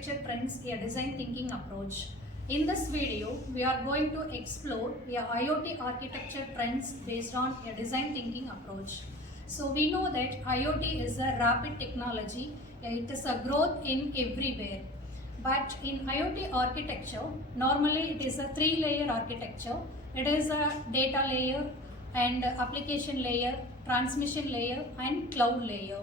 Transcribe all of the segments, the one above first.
architecture trends, a design thinking approach. In this video, we are going to explore a IoT architecture trends based on a design thinking approach. So we know that IoT is a rapid technology. It is a growth in everywhere. But in IoT architecture, normally it is a three-layer architecture. It is a data layer and application layer, transmission layer and cloud layer.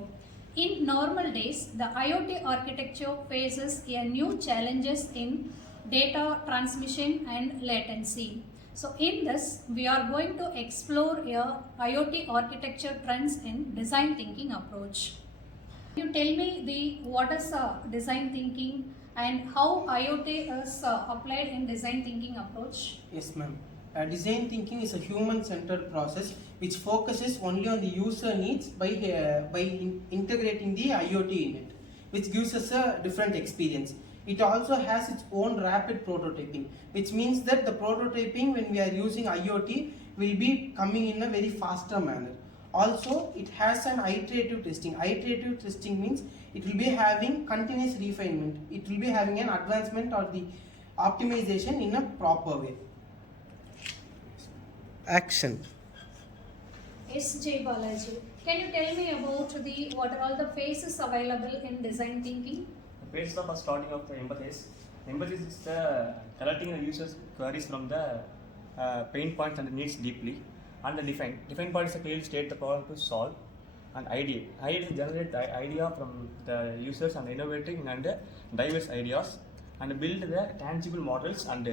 In normal days, the IoT architecture faces a new challenges in data transmission and latency. So in this, we are going to explore a IoT architecture trends in design thinking approach. Can you tell me what is design thinking and how IoT is applied in design thinking approach? Yes, ma'am. Design thinking is a human-centered process which focuses only on the user needs by integrating the IoT in it, which gives us a different experience. It also has its own rapid prototyping, which means that the prototyping when we are using IoT will be coming in a very faster manner. Also, it has an iterative testing. Iterative testing means it will be having continuous refinement. It will be having an advancement or the optimization in a proper way. Action. Yes, J. Balaji. Can you tell me about what are all the phases available in design thinking? The phase of starting of the empathize. Empathize is the collecting the user's queries from the pain points and the needs deeply. And the define. Define part is a clearly state the problem to solve. And idea. Idea is generate the idea from the users and innovating and diverse ideas and build the tangible models and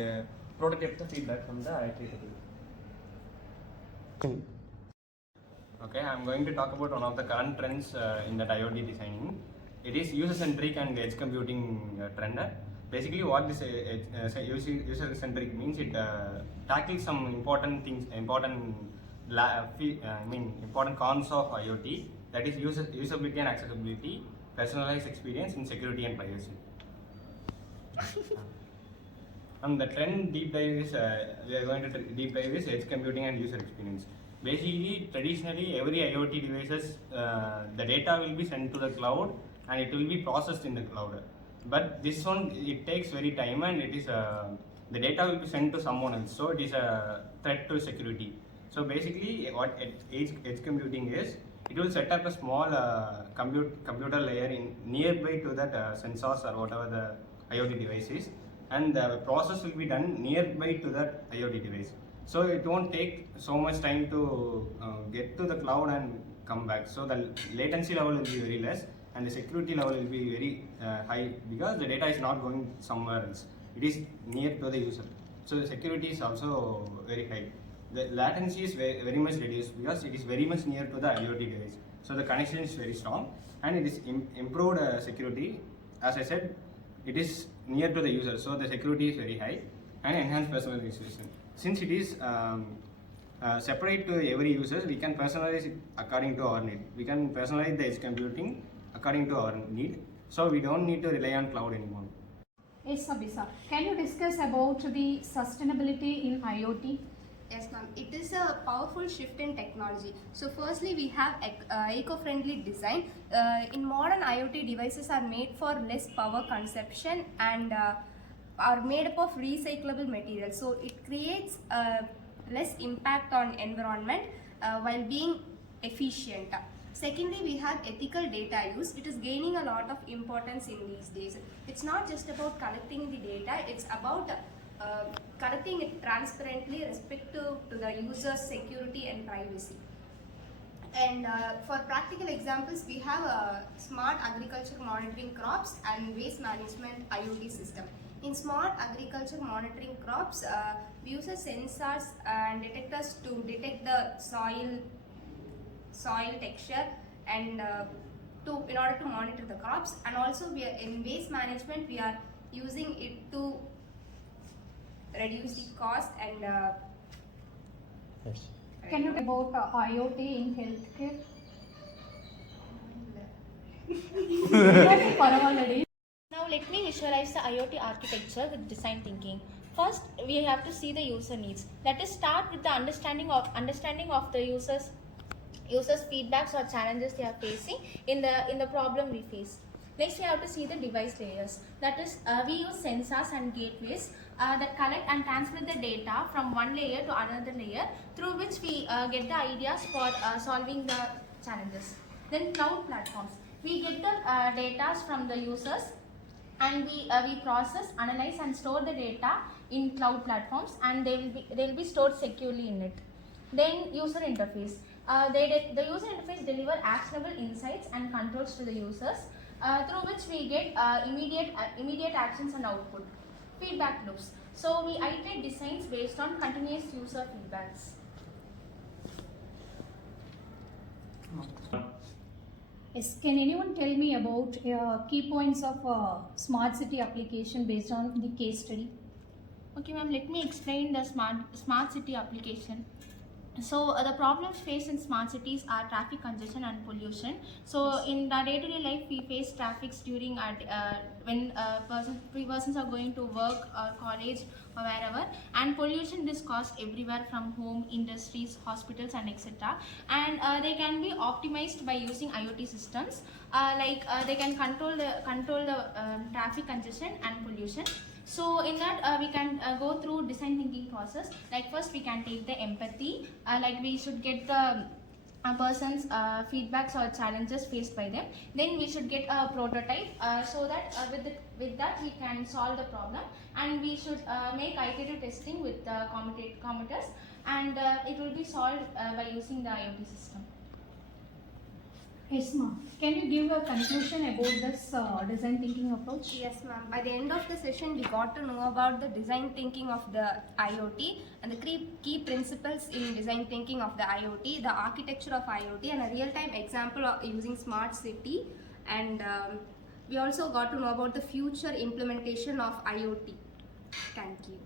prototype the feedback from the iterative. Okay, I am going to talk about one of the current trends in that IoT designing. It is user-centric and edge computing trend. Basically, what this user-centric means, it tackles some important things, important cons of IoT. That is usability and accessibility, personalized experience, and security and privacy. And the trend deep dive is we are going to deep dive is edge computing and user experience. Basically, traditionally, every IoT devices, the data will be sent to the cloud and it will be processed in the cloud. But this one, it takes very time and it is the data will be sent to someone else. So it is a threat to security. So basically, what edge computing is, it will set up a small computer layer in nearby to that sensors or whatever the IoT device is, and the process will be done nearby to that IoT device. So it won't take so much time to get to the cloud and come back. So the latency level will be very less and the security level will be very high because the data is not going somewhere else. It is near to the user. So the security is also very high. The latency is very much reduced because it is very much near to the IoT device. So the connection is very strong and it is improved security. As I said, it is near to the user. So the security is very high and enhanced personalization. Since it is separate to every user, we can personalize it according to our need. We can personalize the edge computing according to our need. So we don't need to rely on cloud anymore. Yes, Abisa. Can you discuss about the sustainability in IoT? Yes, ma'am. It is a powerful shift in technology. So firstly, we have eco-friendly design. In modern IoT, devices are made for less power consumption and are made up of recyclable materials. So it creates less impact on environment while being efficient. Secondly, we have ethical data use. It is gaining a lot of importance in these days. It's not just about collecting the data, it's about collecting it transparently, respective to the user's security and privacy. And for practical examples, we have a smart agriculture monitoring crops and waste management IoT system. In smart agriculture monitoring crops, we use sensors and detectors to detect the soil texture and in order to monitor the crops. And also, we are in waste management, we are using it to reduce the cost and Yes. Can you talk about IoT in healthcare? Now let me visualize the IoT architecture with design thinking. First, we have to see the user needs. Let us start with the understanding of the users feedbacks or challenges they are facing in the problem we face. Next, we have to see the device layers. That is, we use sensors and gateways that collect and transmit the data from one layer to another layer, through which we get the ideas for solving the challenges. Then cloud platforms. We get the data from the users, and we process, analyze and store the data in cloud platforms, and they will be stored securely in it. Then user interface. The user interface deliver actionable insights and controls to the users, through which we get immediate actions and output. Feedback loops. So we iterate designs based on continuous user feedbacks. Yes, can anyone tell me about key points of smart city application based on the case study? Okay, ma'am, let me explain the smart city application. So the problems faced in smart cities are traffic congestion and pollution. So in our day-to-day life, we face traffics during our, when three persons are going to work or college or wherever, and pollution is caused everywhere from home, industries, hospitals and etc. And they can be optimized by using IoT systems. They can control the traffic congestion and pollution. So in that we can go through design thinking process. Like first we can take the empathy, like we should get the a person's feedbacks or challenges faced by them. Then we should get a prototype, so that with that we can solve the problem, and we should make iterative testing with the commuters, and it will be solved by using the IoT system. Yes, ma'am. Can you give a conclusion about this design thinking approach? Yes, ma'am. By the end of the session, we got to know about the design thinking of the IoT and the key principles in design thinking of the IoT, the architecture of IoT, and a real-time example of using smart city. And we also got to know about the future implementation of IoT. Thank you.